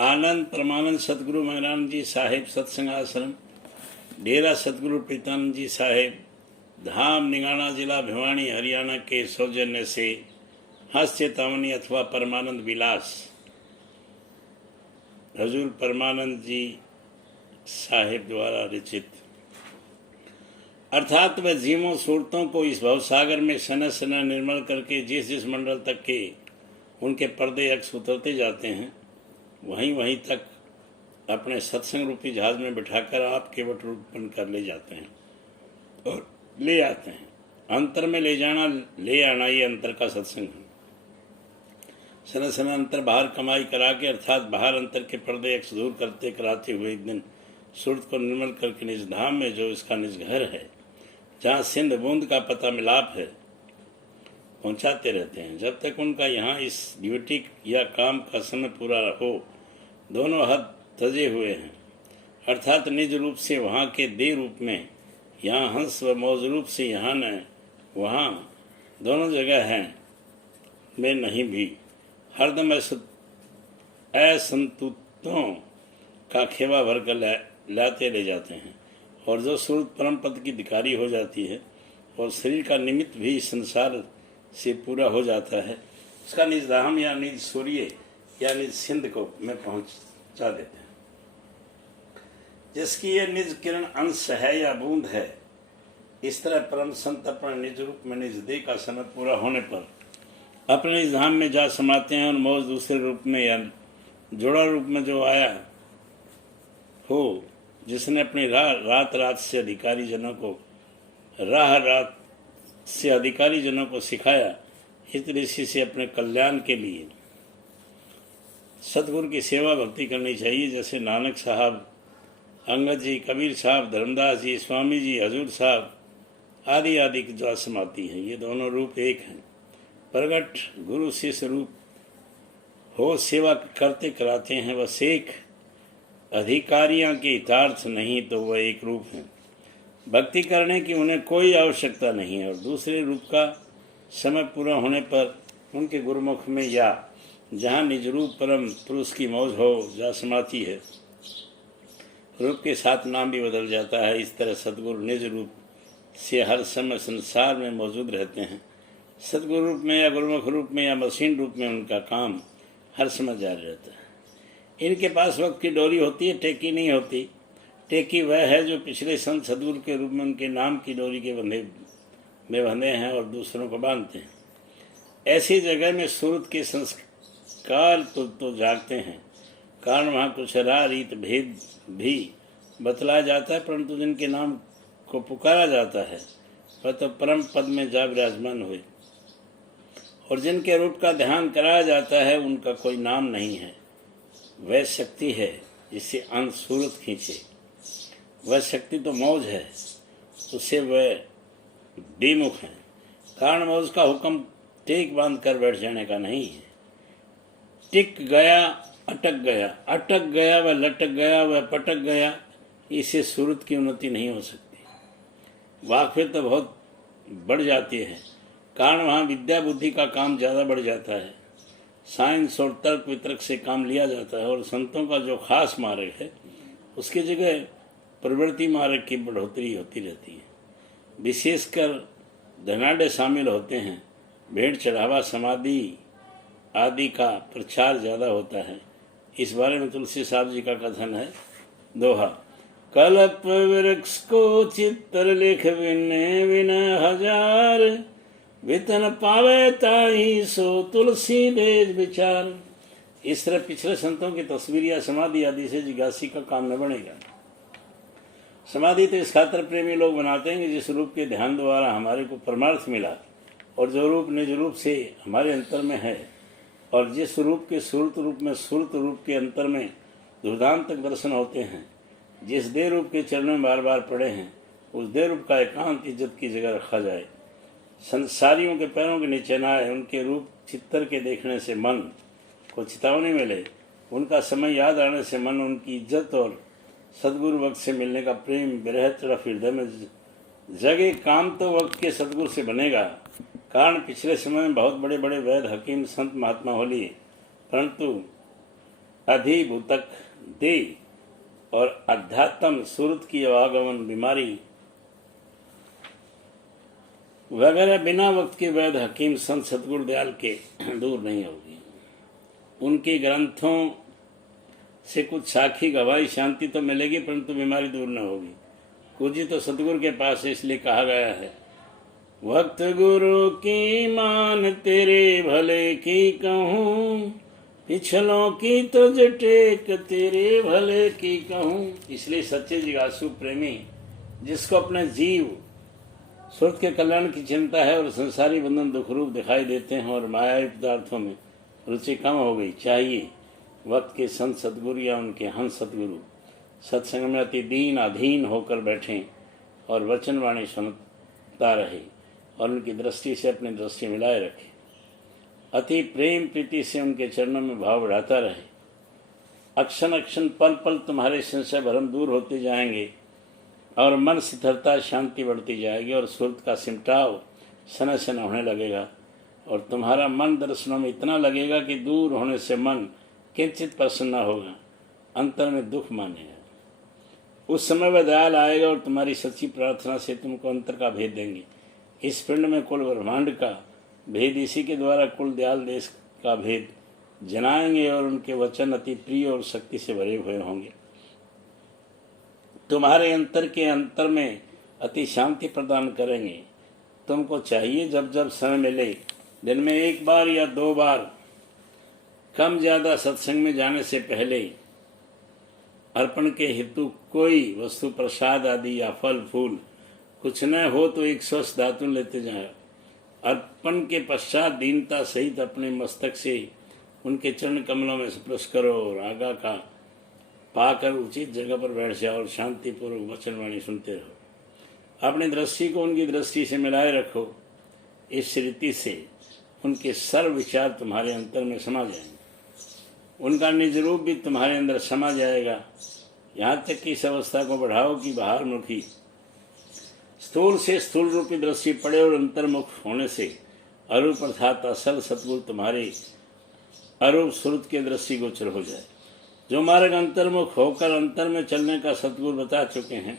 आनंद परमानंद सतगुरु महाराज जी साहेब सत्संग आश्रम, डेरा सतगुरु प्रीतानंद जी साहेब, धाम निगाना, जिला भिवानी, हरियाणा के सौजन्य से हस्त चेतावनी अथवा परमानंद विलास हजूर परमानंद जी साहेब द्वारा रचित, अर्थात वह जीवों सूरतों को इस भवसागर में सना सना निर्मल करके जिस जिस मंडल तक के उनके पर्दे अक्स उतरते जाते हैं, वहीं वहीं तक अपने सत्संग रूपी जहाज में बिठाकर आप केवट रूप बन कर ले जाते हैं और ले आते हैं। अंतर में ले जाना, ले आना, ये अंतर का सत्संग है। सना सना अंतर बाहर कमाई करा के, अर्थात बाहर अंतर के पर्दे अक्स दूर करते कराते हुए एक दिन सूरत को निर्मल करके निज धाम में, जो इसका निज घर है, जहाँ सिंध बूंद का पता मिलाप है, पहुँचाते रहते हैं। जब तक उनका यहाँ इस ड्यूटी या काम का समय पूरा हो, दोनों हाथ तजे हुए हैं, अर्थात निज रूप से वहाँ के दे रूप में, यहाँ हंस व मौज रूप से यहाँ न वहाँ, दोनों जगह हैं में नहीं भी, हरदम असंतुतों का खेवा भर कर लाते ले जाते हैं। और जो सूरत परम पद की धिकारी हो जाती है और शरीर का निमित्त भी संसार से पूरा हो जाता है, उसका निज धाम या निज सूर्य या निज सिंध को में पहुंचा देते हैं। जिसकी ये निज किरण अंश है या बूंद है, इस तरह परम संत अपने निज रूप में निज देह का समय पूरा होने पर अपने निज धाम में जा समाते हैं और मौज दूसरे रूप में या जोड़ा रूप में जो आया हो, जिसने अपनी रात रात से अधिकारी जनों को रात से अधिकारी जनों को सिखाया, इस ऋषि से अपने कल्याण के लिए सतगुरु की सेवा भक्ति करनी चाहिए। जैसे नानक साहब, अंगद जी, कबीर साहब, धर्मदास जी, स्वामी जी, हजूर साहब आदि आदि की जो आसमाती हैं, ये दोनों रूप एक हैं। प्रगट गुरु शिष्य रूप हो सेवा करते कराते हैं, बस एक अधिकारियों के हितार्थ नहीं तो वह एक रूप है। भक्ति करने की उन्हें कोई आवश्यकता नहीं है और दूसरे रूप का समय पूरा होने पर उनके गुरुमुख में या जहाँ निज रूप परम पुरुष की मौज हो जा समाती है, रूप के साथ नाम भी बदल जाता है। इस तरह सतगुरु निज रूप से हर समय संसार में मौजूद रहते हैं। सतगुरु रूप में या गुरुमुख रूप में या मशीन रूप में उनका काम हर समय जारी रहता है। इनके पास वक्त की डोरी होती है, टेकी नहीं होती। टेकी वह है जो पिछले संत सदगुरु के रूप में उनके नाम की डोरी के बंधे हैं और दूसरों को बांधते हैं। ऐसी जगह में सूरत के संस्कार तो जागते हैं, कारण वहाँ कुछ राह रीत भेद भी बतलाया जाता है, परंतु जिनके नाम को पुकारा जाता है वह तो परम पद में जा विराजमान हुए, और जिनके रूप का ध्यान कराया जाता है उनका कोई नाम नहीं है। वह शक्ति है जिससे अंत सूरत खींचे, वह शक्ति तो मौज है, उससे वह बेमुख है। कारण मौज का हुक्म टेक बांध कर बैठ जाने का नहीं है। टिक गया, अटक गया, वह लटक गया, वह पटक गया, इससे सूरत की उन्नति नहीं हो सकती। वाकफियत तो बहुत बढ़ जाती है, कारण वहाँ विद्या बुद्धि का काम ज़्यादा बढ़ जाता है। साइंस और तर्क वितर्क से काम लिया जाता है और संतों का जो खास मार्ग है उसकी जगह प्रवृत्ति मार्ग की बढ़ोतरी होती रहती है। विशेषकर धनाढ़ शामिल होते हैं, भेंट चढ़ावा समाधि आदि का प्रचार ज़्यादा होता है। इस बारे में तुलसी साहब जी का कथन है, दोहा। कल्प वृक्ष को चित्र लिख विन हजार, वेतन पावे ताही सो तुलसी देज विचार। इस तरह पिछले संतों की तस्वीर या समाधि आदि से जिज्ञासी का काम न बनेगा। समाधि तो इस खातर प्रेमी लोग बनाते हैं कि जिस रूप के ध्यान द्वारा हमारे को परमार्थ मिला और जो रूप निज रूप से हमारे अंतर में है, और जिस रूप के सूरत रूप में सूरत रूप के अंतर में दुर्दांत तक दर्शन होते हैं, जिस देह रूप के चरणों में बार बार पड़े हैं, उस देह रूप का एकांत इज्जत की जगह रखा जाए। संसारियों के पैरों के नीचे न आए, उनके रूप चित्तर के देखने से मन को चेतावनी मिले, उनका समय याद आने से मन उनकी इज्जत और सदगुरु वक्त से मिलने का प्रेम विरह तड़फ हृदय में जगे। काम तो वक्त के सदगुरु से बनेगा। कारण पिछले समय में बहुत बड़े बड़े वैद हकीम संत महात्मा हो लिए, परंतु अधिभूतक दे और अध्यात्म सुरत की आवागमन बीमारी वगैरह बिना वक्त के वैद हकीम संत सतगुरु दयाल के दूर नहीं होगी। उनके ग्रंथों से कुछ साखी गवाही शांति तो मिलेगी, परंतु बीमारी दूर न होगी। कुछ ही तो सतगुरु के पास है, इसलिए कहा गया है, वक्त गुरु की मान तेरे भले की कहूँ, पिछलों की तो जटेक तेरे भले की कहूँ। इसलिए सच्चे जिज्ञासु प्रेमी जिसको अपने जीव सुरत के कल्याण की चिंता है और संसारी बंधन दुख रूप दिखाई देते हैं और मायावी पदार्थों में रुचि कम हो गई, चाहिए वक्त के संत सतगुरु या उनके हंस सतगुरु सत्संग में अति दीन अधीन होकर बैठें और वचन वाणी सुनता रहे और उनकी दृष्टि से अपनी दृष्टि मिलाए रखे। अति प्रेम प्रीति से उनके चरणों में भाव बढ़ाता रहे। अक्षण अक्षण पल पल तुम्हारे संशय भरम दूर होते जाएंगे और मन स्थिरता शांति बढ़ती जाएगी और सुरत का सिमटाव सन सन होने लगेगा और तुम्हारा मन दर्शनों में इतना लगेगा कि दूर होने से मन किंचित प्रसन्न होगा, अंतर में दुख मानेगा। उस समय वह दयाल आएगा और तुम्हारी सच्ची प्रार्थना से तुमको अंतर का भेद देंगे। इस पिंड में कुल ब्रह्मांड का भेद इसी के द्वारा कुल दयाल देश का भेद जनाएंगे और उनके वचन अति प्रिय और शक्ति से भरे हुए होंगे। तुम्हारे अंतर के अंतर में अति शांति प्रदान करेंगे। तुमको चाहिए जब जब समय मिले, दिन में एक बार या 2 बार, कम ज्यादा सत्संग में जाने से पहले अर्पण के हेतु कोई वस्तु प्रसाद आदि या फल फूल कुछ न हो तो 100 धातु लेते जाए। अर्पण के पश्चात दीनता सहित अपने मस्तक से उनके चरण कमलों में स्पर्श करो और आगा का पाकर उचित जगह पर बैठ जाओ और शांतिपूर्वक वचनवाणी सुनते रहो। अपनी दृष्टि को उनकी दृष्टि से मिलाए रखो। इस रीति से उनके सर्व विचार तुम्हारे अंतर में समा जाएंगे, उनका निज रूप भी तुम्हारे अंदर समा जाएगा। यहाँ तक कि इस अवस्था को बढ़ाओ कि बाहर मुखी स्थूल से स्थूल रूपी दृष्टि पड़े और अंतर्मुख होने से अरूप अर्थात असल सतगुरु तुम्हारे अरूप सुरत के दृष्टि गोचर हो जाए। जो मार्ग अंतर्मुख होकर अंतर में चलने का सतगुरु बता चुके हैं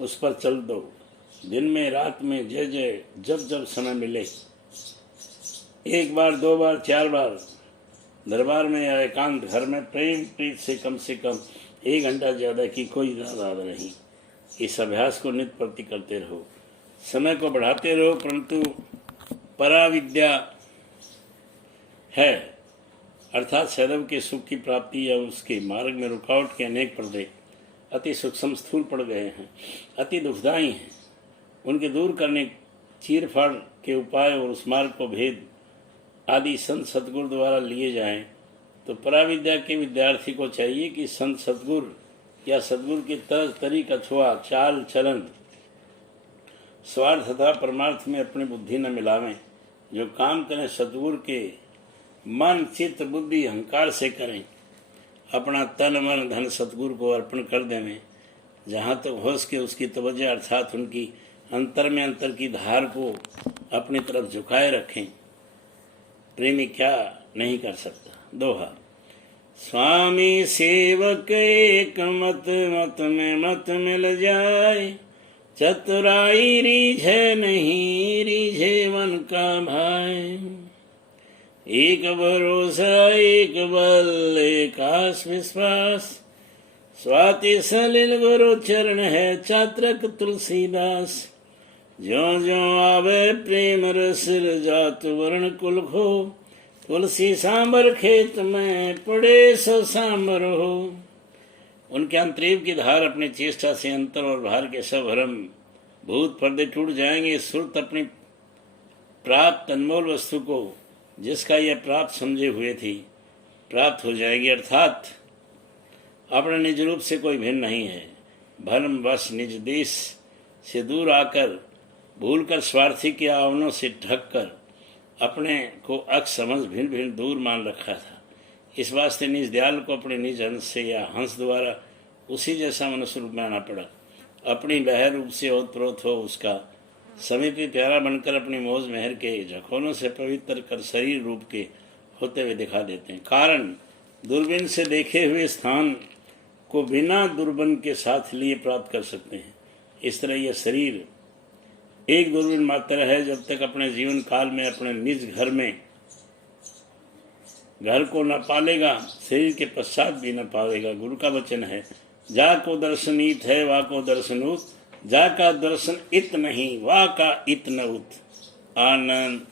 उस पर चल दो। दिन में रात में जय जय जब जब समय मिले, 1 बार 2 बार 4 बार दरबार में या एकांत घर में प्रेम प्रीत से कम 1 घंटा ज़्यादा की कोई ज्यादा नहीं। इस अभ्यास को नित्य प्रति करते रहो, समय को बढ़ाते रहो, परंतु पराविद्या है अर्थात सदैव के सुख की प्राप्ति या उसके मार्ग में रुकावट के अनेक पर्दे अति सूक्ष्म स्थूल पड़ गए हैं, अति दुखदायी हैं। उनके दूर करने चीरफाड़ के उपाय और उस मार्ग को भेद आदि संत सतगुरु द्वारा लिए जाएं, तो पराविद्या के विद्यार्थी को चाहिए कि संत सतगुरु या सतगुरु के तर्ज तरीक अथवा चाल चलन स्वार्थ तथा परमार्थ में अपनी बुद्धि न मिलावें। जो काम करें सतगुरु के मन चित्त बुद्धि अहंकार से करें। अपना तन मन धन सतगुरु को अर्पण कर देवें। जहाँ तक हो सके उसकी तवज्जो अर्थात उनकी अंतर में अंतर की धार को अपनी तरफ झुकाए रखें। प्रेमी क्या नहीं कर सकता। दोहा, स्वामी सेवक एक मत मत में मत मिल जाए, चतुराई रीझे नहीं रीझे मन का भाई। एक भरोसा एक बल एक आस विश्वास, स्वाति सलिल गुरु चरण है चात्रक तुलसीदास। ज्यों ज्यों आवे प्रेम रस जात वर्ण कुल खो, तुलसी सांबर खेत में पड़े सो सांबर हो। उनके अंतरेव की धार अपनी चेष्टा से अंतर और बाहर के सब भ्रम भूत पर्दे टूट जाएंगे। सुरत अपनी प्राप्त अनमोल वस्तु को जिसका यह प्राप्त समझे हुए थी प्राप्त हो जाएगी, अर्थात अपने निज रूप से कोई भिन्न नहीं है। भ्रम वश निज देश से दूर आकर भूलकर स्वार्थी के आवनों से ढककर अपने को अक समझ भिन्न भिन्न दूर मान रखा था। इस वास्ते निज दयाल को अपने निज हंस से या हंस द्वारा उसी जैसा मनुष्य रूप में आना पड़ा। अपनी लहर रूप से ओतप्रोत हो उसका समीपी प्यारा बनकर अपनी मौज मेहर के झकोनों से पवित्र कर शरीर रूप के होते हुए दिखा देते हैं। कारण दूरबीन से देखे हुए स्थान को बिना दूरबीन के साथ लिए प्राप्त कर सकते हैं। इस तरह यह शरीर एक दूरबीन मात्र है। जब तक अपने जीवन काल में अपने निज घर को न पालेगा, शरीर के पश्चात भी न पावेगा। गुरु का वचन है, जा को दर्शनीत है वा को दर्शनूत, जा का दर्शन इत नहीं वा का इत न उत। आनंद।